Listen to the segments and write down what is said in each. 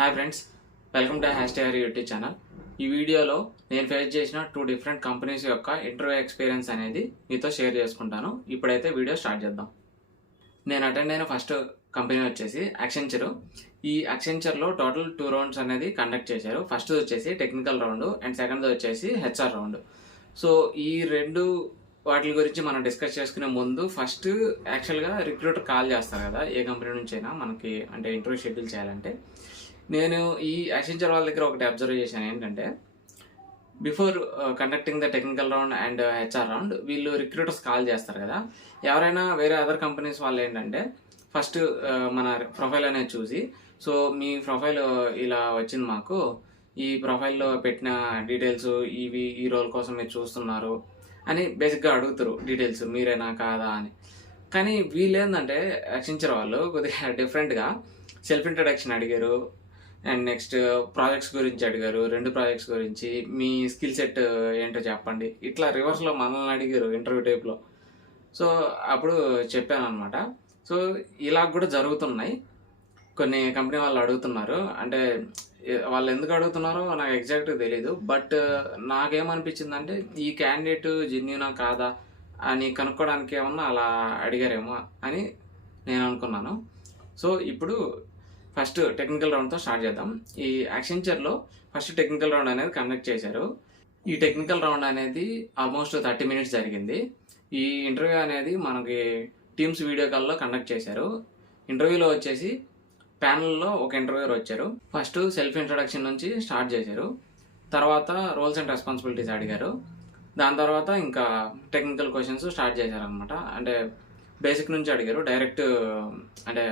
Hi friends, welcome to hashtag YouTube channel. ఈ వీడియోలో నేను ఫేస్ చేసిన 2 డిఫరెంట్ కంపెనీస్ యొక్క ఇంటర్వ్యూ ఎక్స్పీరియన్స్ అనేది మీతో షేర్ చేసుకుంటాను. ఇప్పుడైతే వీడియో స్టార్ట్ చేద్దాం. నేను అటెండ్ అయిన ఫస్ట్ కంపెనీ వచ్చేసి యాక్సెంచర్. ఈ యాక్సెంచర్లో టోటల్ 2 రౌండ్స్ అనేది కండక్ట్ చేశారు. ఫస్ట్ వచ్చేసి టెక్నికల్ రౌండ్ అండ్ సెకండ్ వచ్చేసి హెచ్ఆర్ రౌండ్. సో ఈ రెండు వాటి గురించి మనం డిస్కస్ చేసుకునే ముందు ఫస్ట్ యాక్చువల్గా రిక్రూటర్ కాల్ చేస్తారు కదా, ఏ కంపెనీ నుంచి అయినా మనకి అంటే ఇంటర్వ్యూ షెడ్యూల్ చేయాలంటే. నేను ఈ యాక్సెంచర్ వాళ్ళ దగ్గర ఒకటి అబ్జర్వ్ చేశాను ఏంటంటే, before conducting the technical round and HR round వీళ్ళు రిక్రూటర్స్ కాల్ చేస్తారు కదా. ఎవరైనా వేరే అదర్ కంపెనీస్ వాళ్ళు ఏంటంటే ఫస్ట్ మన ప్రొఫైల్ అనేది చూసి, సో మీ ప్రొఫైల్ ఇలా వచ్చింది మాకు, ఈ ప్రొఫైల్లో పెట్టిన డీటెయిల్స్ ఇవి, ఈ రోల్ కోసం మీరు చూస్తున్నారు అని బేసిక్గా అడుగుతారు డీటెయిల్స్, మీరేనా కాదా అని. కానీ వీళ్ళు ఏంటంటే యాక్సెంచర్ వాళ్ళు కొద్దిగా డిఫరెంట్గా సెల్ఫ్ ఇంట్రడక్షన్ అడిగారు అండ్ నెక్స్ట్ ప్రాజెక్ట్స్ గురించి అడిగారు, 2 ప్రాజెక్ట్స్ గురించి, మీ స్కిల్ సెట్ ఏంటో చెప్పండి, ఇట్లా రివర్స్లో మనల్ని అడిగారు ఇంటర్వ్యూ టైప్లో. సో అప్పుడు చెప్పాను అనమాట. సో ఇలా కూడా జరుగుతున్నాయి, కొన్ని కంపెనీ వాళ్ళు అడుగుతున్నారు. అంటే వాళ్ళు ఎందుకు అడుగుతున్నారో నాకు ఎగ్జాక్ట్గా తెలీదు, బట్ నాకేమనిపించిందంటే ఈ క్యాండిడేట్ జెన్యూనా కాదా అని కనుక్కోవడానికి ఏమన్నా అలా అడిగారేమో అని నేను అనుకున్నాను. సో ఇప్పుడు ఫస్ట్ టెక్నికల్ రౌండ్తో స్టార్ట్ చేద్దాం. ఈ యాక్సెంచర్లో ఫస్ట్ టెక్నికల్ రౌండ్ అనేది కండక్ట్ చేశారు. ఈ టెక్నికల్ రౌండ్ అనేది ఆల్మోస్ట్ 30 మినిట్స్ జరిగింది. ఈ ఇంటర్వ్యూ అనేది మనకి టీమ్స్ వీడియో కాల్లో కండక్ట్ చేశారు. ఇంటర్వ్యూలో వచ్చేసి ప్యానల్లో ఒక ఇంటర్వ్యూర్ వచ్చారు. ఫస్ట్ సెల్ఫ్ ఇంట్రొడక్షన్ నుంచి స్టార్ట్ చేశారు, తర్వాత రోల్స్ అండ్ రెస్పాన్సిబిలిటీస్ అడిగారు, దాని తర్వాత ఇంకా టెక్నికల్ క్వశ్చన్స్ స్టార్ట్ చేశారనమాట. అంటే బేసిక్ నుంచి అడిగారు, డైరెక్ట్ అంటే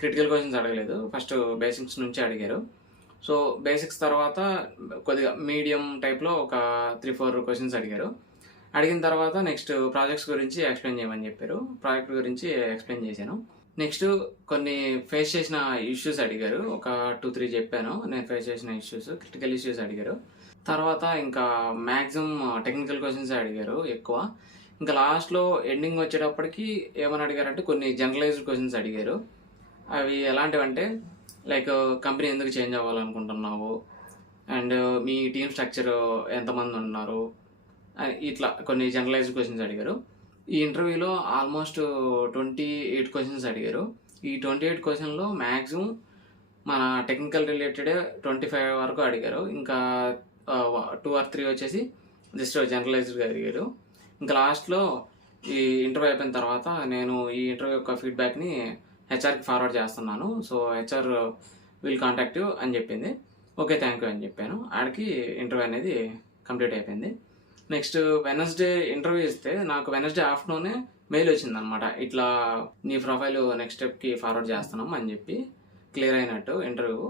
క్రిటికల్ క్వశ్చన్స్ అడగలేదు, ఫస్ట్ బేసిక్స్ నుంచి అడిగారు. సో బేసిక్స్ తర్వాత కొద్దిగా మీడియం టైప్లో ఒక 3-4 క్వశ్చన్స్ అడిగారు. అడిగిన తర్వాత నెక్స్ట్ ప్రాజెక్ట్స్ గురించి ఎక్స్ప్లెయిన్ చేయమని చెప్పారు. ప్రాజెక్ట్ గురించి ఎక్స్ప్లెయిన్ చేశాను. నెక్స్ట్ కొన్ని ఫేస్ చేసిన ఇష్యూస్ అడిగారు, ఒక 2-3 చెప్పాను నేను ఫేస్ చేసిన ఇష్యూస్, క్రిటికల్ ఇష్యూస్ అడిగారు. తర్వాత ఇంకా మ్యాక్సిమం టెక్నికల్ క్వశ్చన్స్ అడిగారు ఎక్కువ. ఇంకా లాస్ట్లో ఎండింగ్ వచ్చేటప్పటికి ఏమని అడిగారంటే కొన్ని జనరలైజ్డ్ క్వశ్చన్స్ అడిగారు. అవి ఎలాంటివంటే లైక్ కంపెనీ ఎందుకు చేంజ్ అవ్వాలనుకుంటున్నావు, అండ్ మీ టీమ్ స్ట్రక్చర్ ఎంతమంది ఉన్నారు, ఇట్లా కొన్ని జనరలైజ్డ్ క్వశ్చన్స్ అడిగారు. ఈ ఇంటర్వ్యూలో ఆల్మోస్ట్ 28 క్వశ్చన్స్ అడిగారు. ఈ 28 క్వశ్చన్లో మ్యాక్సిమం మన టెక్నికల్ రిలేటెడ్ 25 వరకు అడిగారు. ఇంకా 2 or 3 వచ్చేసి జస్ట్ జనరలైజ్డ్గా అడిగారు. ఇంకా లాస్ట్లో ఈ ఇంటర్వ్యూ అయిపోయిన తర్వాత నేను ఈ ఇంటర్వ్యూ యొక్క ఫీడ్బ్యాక్ని హెచ్ఆర్కి ఫార్వర్డ్ చేస్తున్నాను, so HR will contact you అని చెప్పింది. ఓకే, థ్యాంక్ యూ అని చెప్పాను. ఆడికి ఇంటర్వ్యూ అనేది కంప్లీట్ అయిపోయింది. నెక్స్ట్ వెనస్డే ఇంటర్వ్యూ ఇస్తే నాకు వెనస్డే ఆఫ్టర్నూనే మెయిల్ వచ్చిందనమాట, ఇట్లా నీ ప్రొఫైల్ నెక్స్ట్ స్టెప్కి ఫార్వర్డ్ చేస్తున్నాం అని చెప్పి, క్లియర్ అయినట్టు ఇంటర్వ్యూ.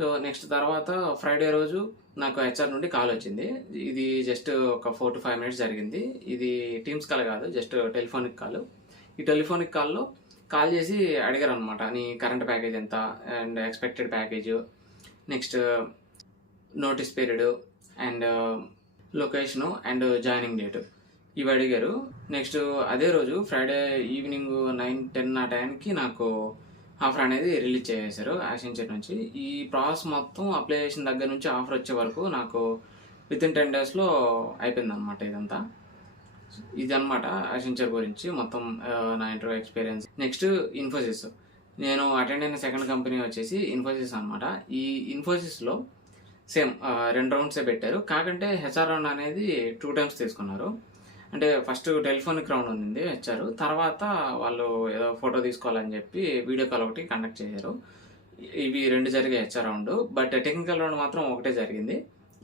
సో నెక్స్ట్ తర్వాత ఫ్రైడే రోజు నాకు హెచ్ఆర్ నుండి కాల్ వచ్చింది. ఇది జస్ట్ ఒక 4 to 5 minutes జరిగింది. ఇది టీమ్స్ కాల్ కాదు, జస్ట్ టెలిఫోనిక్ కాల్. ఈ టెలిఫోనిక్ కాల్లో కాల్ చేసి అడిగారు అనమాట, నీ కరెంట్ ప్యాకేజ్ ఎంత and expected package, next notice period and location and joining date, ఇవి అడిగారు. నెక్స్ట్ అదే రోజు ఫ్రైడే ఈవినింగ్ 9-10 ఆ టైంకి నాకు ఆఫర్ అనేది రిలీజ్ చేసేసారు యాక్సెంచర్ నుంచి. ఈ ప్రాసెస్ మొత్తం అప్లై చేసిన దగ్గర నుంచి ఆఫర్ వచ్చే వరకు నాకు విత్ ఇన్ 10 daysలో అయిపోయిందనమాట ఇదంతా. ఇదనమాట యాక్సెంచర్ గురించి మొత్తం నా ఇంటర్వ్యూ ఎక్స్పీరియన్స్. నెక్స్ట్ ఇన్ఫోసిస్. నేను అటెండ్ అయిన సెకండ్ కంపెనీ వచ్చేసి ఇన్ఫోసిస్ అనమాట. ఈ ఇన్ఫోసిస్లో సేమ్ 2 రౌండ్సే పెట్టారు, కాకంటే హెచ్ఆర్ రౌండ్ అనేది 2 times తీసుకున్నారు. అంటే ఫస్ట్ టెలిఫోనిక్ రౌండ్ ఉంది హెచ్ఆర్, తర్వాత వాళ్ళు ఏదో ఫోటో తీసుకోవాలని చెప్పి వీడియో కాల్ ఒకటి కండక్ట్ చేశారు. ఇవి 2 జరిగాయి HR round, but technical round మాత్రం ఒకటే జరిగింది.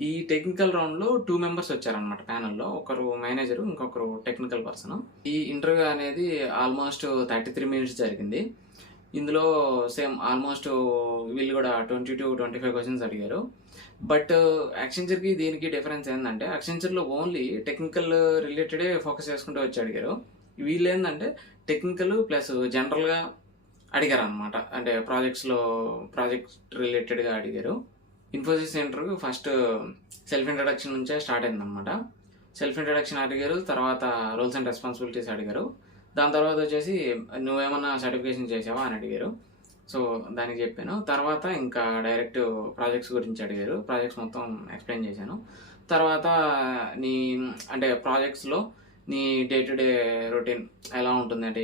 ఈ టెక్నికల్ రౌండ్లో 2 members వచ్చారనమాట ప్యానల్లో, ఒకరు మేనేజరు, ఇంకొకరు టెక్నికల్ పర్సన్. ఈ ఇంటర్వ్యూ అనేది ఆల్మోస్ట్ 33 minutes జరిగింది. ఇందులో సేమ్ ఆల్మోస్ట్ వీళ్ళు కూడా 20-25 క్వశ్చన్స్ అడిగారు. బట్ యాక్సెంచర్కి దీనికి డిఫరెన్స్ ఏంటంటే, యాక్సెంచర్లో ఓన్లీ టెక్నికల్ రిలేటెడే ఫోకస్ చేసుకుంటూ వచ్చి అడిగారు. వీళ్ళు ఏంటంటే టెక్నికల్ ప్లస్ జనరల్గా అడిగారు అనమాట, అంటే ప్రాజెక్ట్ రిలేటెడ్గా అడిగారు. Infosys interview first self introduction నుంచే స్టార్ట్ అయిందనమాట. సెల్ఫ్ ఇంట్రడక్షన్ అడిగారు, తర్వాత రోల్స్ అండ్ రెస్పాన్సిబిలిటీస్ అడిగారు, దాని తర్వాత వచ్చేసి నువ్వేమన్నా సర్టిఫికేషన్ చేసావా అని అడిగారు. సో దానికి చెప్పాను. తర్వాత ఇంకా డైరెక్ట్ ప్రాజెక్ట్స్ గురించి అడిగారు. ప్రాజెక్ట్స్ మొత్తం ఎక్స్ప్లెయిన్ చేశాను. తర్వాత నీ అంటే ప్రాజెక్ట్స్‌లో నీ డే టు డే రొటీన్ ఎలా ఉంటుందంటే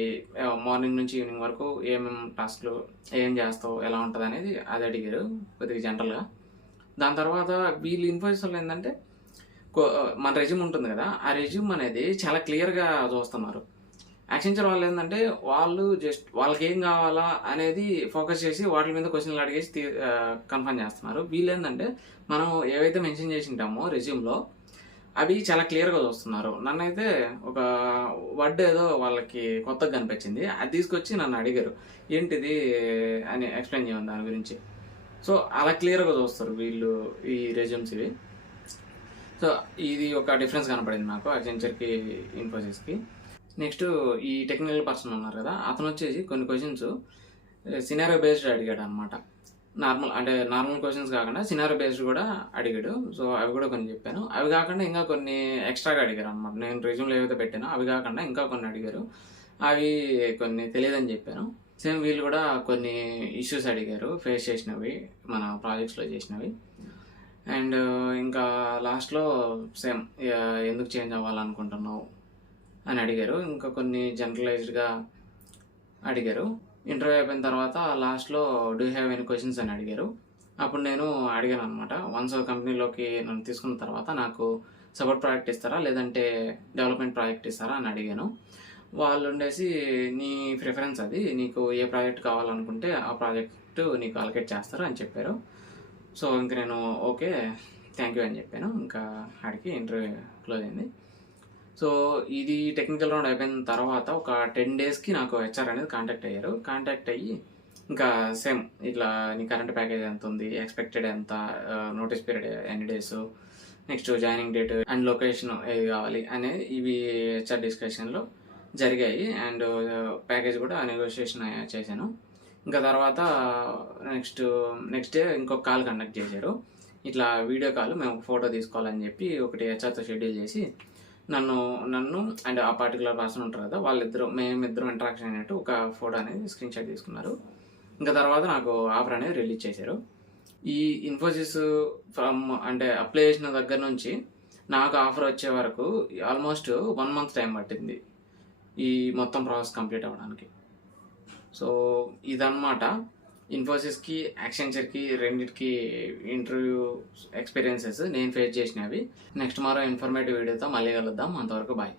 మార్నింగ్ నుంచి ఈవినింగ్ వరకు ఏమేమి టాస్క్‌లు ఏం చేస్తావు? ఎలా ఉంటదనేది అది అడిగారు కొద్దిగా జనరల్‌గా. దాని తర్వాత వీళ్ళు ఇన్ఫోసిస్‌లో ఏందంటే మన రెజ్యూమ్ ఉంటుంది కదా! ఆ రెజ్యూమ్ అనేది చాలా క్లియర్‌గా చూస్తున్నారు. యాక్సెంచర్ వాళ్ళు ఏందంటే వాళ్ళు జస్ట్ వాళ్ళకేం కావాలా అనేది ఫోకస్ చేసి వాటి మీద క్వెషన్‌లు అడిగేసి కన్ఫర్మ్ చేస్తున్నారు. వీళ్ళేందంటే మనం ఏవైతే మెన్షన్ చేసుంటామో రెజ్యూమ్‌లో అవి చాలా క్లియర్‌గా చూస్తున్నారు. నన్నైతే ఒక వర్డ్ ఏదో వాళ్ళకి కొత్తగా కనిపించింది. అది తీసుకొచ్చి నన్ను అడిగారు. ఏంటిది అని ఎక్స్‌ప్లెయిన్ చేయమని దాని గురించి. సో, అలా క్లియర్‌గా చూస్తారు వీళ్ళు ఈ రెజ్యూమ్స్ ఇవి. సో, ఇది ఒక డిఫరెన్స్ కనపడింది నాకు యాక్సెంచర్‌కి, ఇన్ఫోసిస్‌కి. నెక్స్ట్ ఈ టెక్నికల్ పర్సన్ ఉన్నారు కదా! అతనొచ్చేసి కొన్ని క్వెషన్స్ సినారియో బేస్డ్ అడిగాడనమాట. నార్మల్ క్వెషన్స్ కాకుండా సినారియో బేస్డ్ కూడా అడిగాడు. సో, అవి కూడా కొన్ని చెప్పాను. అవి కాకుండా ఇంకా కొన్ని ఎక్స్‌ట్రాగా అడిగారనమాట. నేను రెజ్యూమ్‌లో ఏవైతే పెట్టానో అవి కాకుండా ఇంకా కొన్ని అడిగారు. అవి కొన్ని తెలీదని చెప్పాను. సేమ్ వీళ్ళు కూడా కొన్ని ఇష్యూస్ అడిగారు. ఫేస్ చేసినవి, మన ప్రాజెక్ట్స్‌లో చేసినవి. అండ్ ఇంకా లాస్ట్‌లో సేమ్ ఎందుకు చేంజ్ అవ్వాలనుకుంటున్నావు అని అడిగారు. ఇంకా కొన్ని జనరలైజ్డ్‌గా అడిగారు. ఇంటర్వ్యూ అయిపోయిన తర్వాత లాస్ట్‌లో do you have any questions అని అడిగారు. అప్పుడు నేను అడిగాననమాట. వన్స్ కంపెనీలోకి నన్ను తీసుకున్న తర్వాత నాకు సపోర్ట్ ప్రాజెక్ట్ ఇస్తారా? లేదంటే డెవలప్‌మెంట్ ప్రాజెక్ట్ ఇస్తారా? అని అడిగాను. వాళ్ళుండేసి నీ ప్రిఫరెన్స్ అది. నీకు ఏ ప్రాజెక్ట్ కావాలనుకుంటే ఆ ప్రాజెక్ట్ నీకు అలొకేట్ చేస్తారు అని చెప్పారు. సో, ఇంక నేను ఓకే. థ్యాంక్ యూ అని చెప్పాను. ఇంకా ఆడికి ఇంటర్వ్యూ క్లోజ్ అయింది. సో, ఇది టెక్నికల్ రౌండ్ అయిపోయిన తర్వాత ఒక 10 డేస్‌కి నాకు హెచ్ఆర్ అనేది కాంటాక్ట్ అయ్యారు. కాంటాక్ట్ అయ్యి ఇంకా సేమ్ ఇట్లా నీ కరెంట్ ప్యాకేజ్ ఎంతుంది? ఎక్స్‌పెక్టెడ్ ఎంత? నోటీస్ పీరియడ్ ఎన్ని days? Next joining date and location ఏది కావాలి అనేది ఇవి హెచ్ఆర్ డిస్కషన్‌లో జరిగాయి. అండ్ ప్యాకేజ్ కూడా నెగోషియేషన్ చేశాను. ఇంకా తర్వాత నెక్స్ట్ డే ఇంకొక కాల్ కండక్ట్ చేశారు. ఇట్లా వీడియో కాల్ మేము ఫోటో తీసుకోవాలని చెప్పి ఒకటి హెచ్ఆర్‌తో షెడ్యూల్ చేసి నన్ను అండ్ ఆ పర్టికులర్ పర్సన్ ఉంటారు కదా! మేమిద్దరం ఇంటరాక్షన్ అయినట్టు ఒక ఫోటో అనేది స్క్రీన్ షాట్ తీసుకున్నారు. ఇంకా తర్వాత నాకు ఆఫర్ అనేది రిలీజ్ చేశారు. ఈ ఇన్ఫోసిస్ అప్లై చేసిన దగ్గర నుంచి నాకు ఆఫర్ వచ్చే వరకు ఆల్మోస్ట్ 1 మంత్ టైం పట్టింది. ఈ మొత్తం ప్రాసెస్ కంప్లీట్ అవ్వడానికి. సో, ఇదన్నమాట ఇన్ఫోసిస్‌కి, యాక్సెంచర్‌కి రెండిటికి ఇంటర్వ్యూ ఎక్స్‌పీరియన్సెస్ నేను ఫేస్ చేసినవి. నెక్స్ట్ మరో ఇన్ఫర్మేటివ్ వీడియోతో మళ్ళీ కలుద్దాం. అంతవరకు బాయ్.